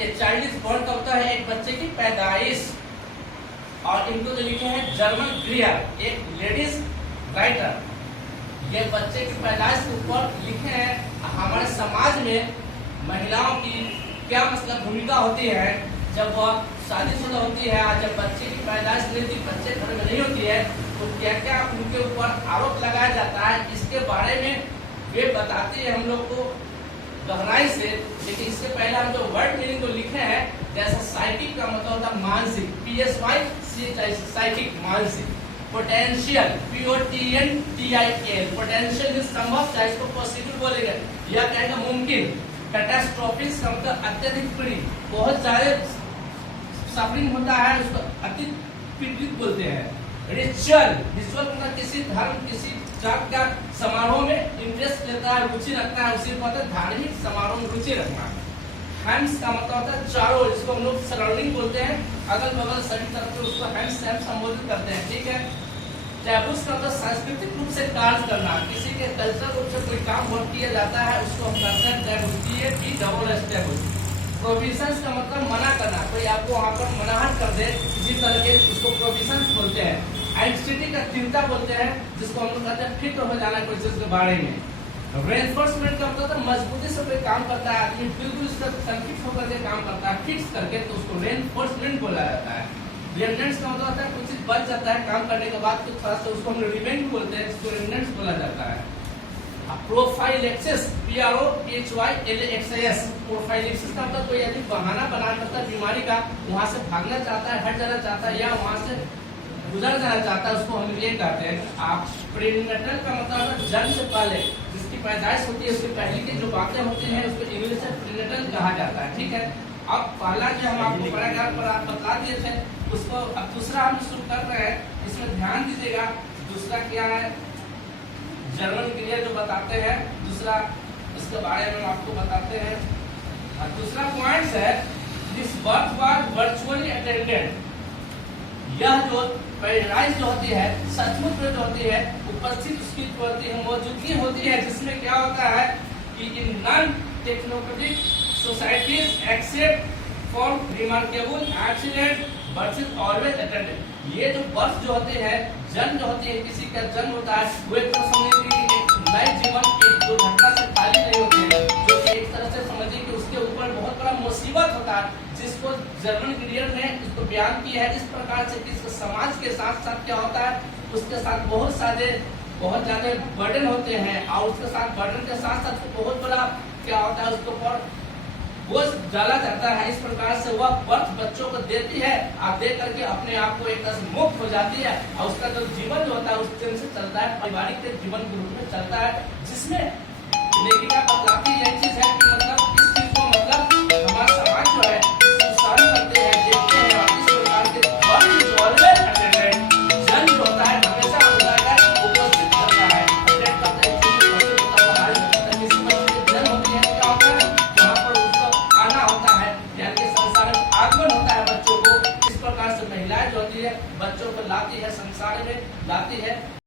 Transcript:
A child is born का होता है एक बच्चे की पैदाइश, और इनको जो लिखे हैं जर्मन ग्रियर, एक लेडीज राइटर, ये बच्चे की पैदाइश के ऊपर लिखे हैं। हमारे समाज में महिलाओं की क्या मतलब भूमिका होती है जब वह शादीशुदा होती है, जब बच्चे की पैदाइश नहीं होती, बच्चे घर में नहीं होती है, तो क्या क्या उनके ऊपर आरोप लगाया जाता है, इसके बारे में वे बताती है हम लोग को गहराई से। लेकिन इससे पहले हम जो वर्ड मीनिंग को लिखे हैं, जैसा साइकिक का मतलब होता है मानसिक, PSY साइकिक मानसिक, पोटेंशियल POTENTIAL पोटेंशियल संभव, चाहे इसको पॉसिबल बोलेगा या कहेगा मुमकिन, कैटास्ट्रोफिक का मतलब अत्यधिक पीड़ित, बहुत ज्यादा सफरिंग होता है उसको अति पीड़ित बोलते हैं। रिचुअल मतलब किसी धर्म किसी जात का समारोह में इंटरेस्ट लेता है, रुचि रखता है, उसी को होता है धार्मिक समारोह में रुचि रखना। हैम्स का मतलब होता है चारों, जिसको हम लोग सराउंडिंग बोलते हैं, अगल बगल सभी तरफ से उसको हैम्स संबोधित करते हैं, ठीक है। टैबूस का मतलब सांस्कृतिक रूप से कार्य करना, किसी के कल्चर रूप से कोई काम वर्क किया जाता है उसको हम करते हैं टैबू। प्रोविजंस का मतलब मना करना, कोई आपको वहाँ पर मनाहट कर दे किसी तरह के, उसको प्रोविजंस बोलते हैं। आइडेंटिटी का चिंता बोलते हैं, जिसको हम लोग कहते हैं फिट हो जाना कोई चीज के बारे में। रेनफोर्समेंट का मतलब मजबूती से कोई काम करता है, आदमी बिल्कुल उससे संतुष्ट होकर के काम करता है, फिक्स करके, तो उसको रेनफोर्समेंट बोला जाता है। रिमेनेंट्स का मतलब होता है कुछ चीज बच जाता है काम करने के बाद, तो थोड़ा सा उसको हम रिमेंट बोलते हैं, जिसको रिमेनेंट्स बोला जाता है। प्रोफाइलेक्सिस PHYLAXIS प्रोफाइलेक्सिस का मतलब कोई यदि बहाना बना करता है बीमारी का, वहां से भागना चाहता है, हट जाना चाहता है, या वहां से गुजर जाना चाहता है, उसको हम ये कहते हैं। आप प्रीनेटल का मतलब जन्म से पहले जिसकी पैदाइश होती है उसके पहले की जो बातें होती हैं उसको इंग्लिश में प्रीनेटल कहा जाता है, ठीक है। अब पहला जो हम आपको पैराग्राफ पर आप बता दिए थे उसको अब दूसरा हम शुरू कर रहे हैं, इसमें ध्यान दीजिएगा। दूसरा क्या है, जर्मन ग्रियर जो बताते हैं, दूसरा इसके बारे में आपको बताते हैं। और दूसरा पॉइंट है this birth was virtually attended, यह जो पैदाइश जो होती है सचमुच में जो होती है उपस्थित उसकी जो होती है मौजूदगी होती है, जिसमें क्या होता है कि in non technocratic societies except for remarkable accident birth is always attended. ये जो बर्थ जो होते हैं, जन्म जो होती है, किसी का जन्म होता है, वो एक तरह समझिए कि नए जीवन एक दुर्घटना से खाली नहीं होते हैं, जो कि एक तरह से समझिए कि उसके ऊपर बहुत बड़ा मुसीबत होता है, जिसको जर्मन ग्रियर ने इसको बयान किया है इस प्रकार से कि समाज के साथ साथ क्या होता है, उसके साथ बहुत ज्यादा बर्डन होते हैं, और उसके साथ बर्डन के साथ साथ बहुत बड़ा क्या होता है उसके ऊपर बोझ डाला जाता है। इस प्रकार से वह बर्थ बच्चों को देती है, आप देख करके अपने आप को एक तरह से मुक्त हो जाती है, और उसका जो जीवन जो होता है उस दिन से चलता है, पारिवारिक के जीवन के रूप में चलता है, जिसमें लेखिका बतलाती यह चीज है कि